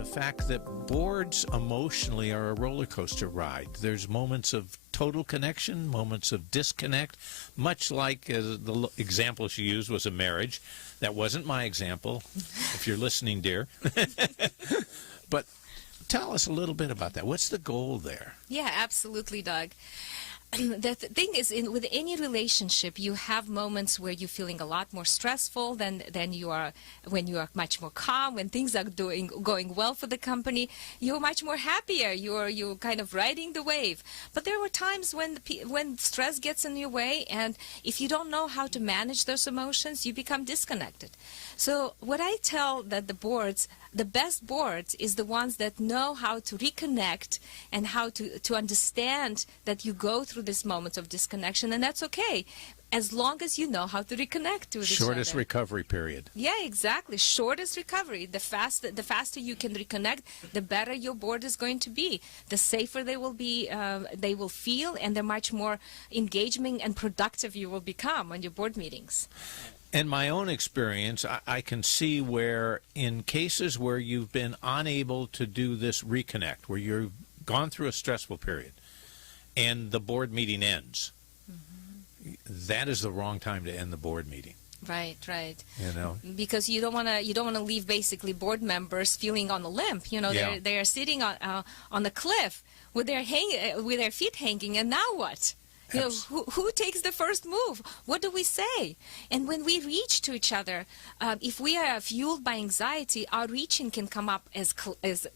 the fact that boards emotionally are a roller coaster ride. There's moments of total connection, moments of disconnect, much like the example she used was a marriage. That wasn't my example, if you're listening, dear. But tell us a little bit about that. What's the goal there? Yeah, absolutely, Doug. The thing is, with any relationship, you have moments where you're feeling a lot more stressful than you are when you are much more calm. When things are going well for the company, you're much more happier. You're kind of riding the wave. But there were times when stress gets in your way, and if you don't know how to manage those emotions, you become disconnected. So what I tell that the best boards is the ones that know how to reconnect and how to understand that you go through these moments of disconnection, and that's okay, as long as you know how to reconnect with each other. Shortest recovery period. Yeah, exactly. Shortest recovery. The faster you can reconnect, the better your board is going to be. The safer they will be, they will feel, and the much more engaging and productive you will become on your board meetings. In my own experience, I can see where in cases where you've been unable to do this reconnect, where you've gone through a stressful period, and the board meeting ends, that is the wrong time to end the board meeting. Right. You know, because you don't want to leave basically board members feeling on a limp. You know, Yeah. they are sitting on the cliff with their feet hanging, and now what? You know, who takes the first move? What do we say? And when we reach to each other, if we are fueled by anxiety, our reaching can come up as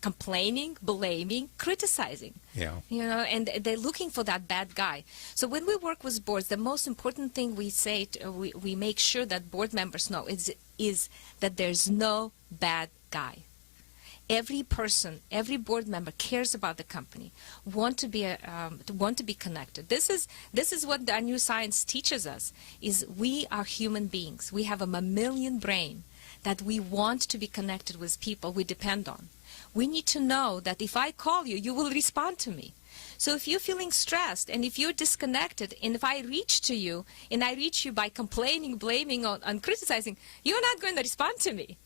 complaining, blaming, criticizing. Yeah. You know, and they're looking for that bad guy. So when we work with boards, the most important thing we say, we make sure that board members know is that there's no bad guy. Every person, every board member cares about the company, want to be connected. This is what our new science teaches us: is we are human beings. We have a mammalian brain that we want to be connected with people we depend on. We need to know that if I call you, you will respond to me. So if you're feeling stressed and if you're disconnected, and if I reach to you and I reach you by complaining, blaming, and criticizing, you're not going to respond to me.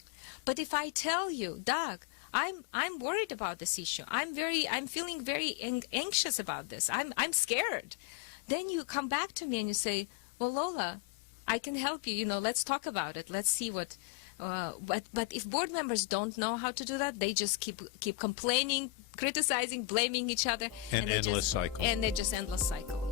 But if I tell you, Doug, I'm worried about this issue. I'm feeling very anxious about this. I'm scared. Then you come back to me and you say, well, Lola, I can help you. You know, let's talk about it. Let's see what. But if board members don't know how to do that, they just keep complaining, criticizing, blaming each other, An endless cycle. And they're just endless cycle.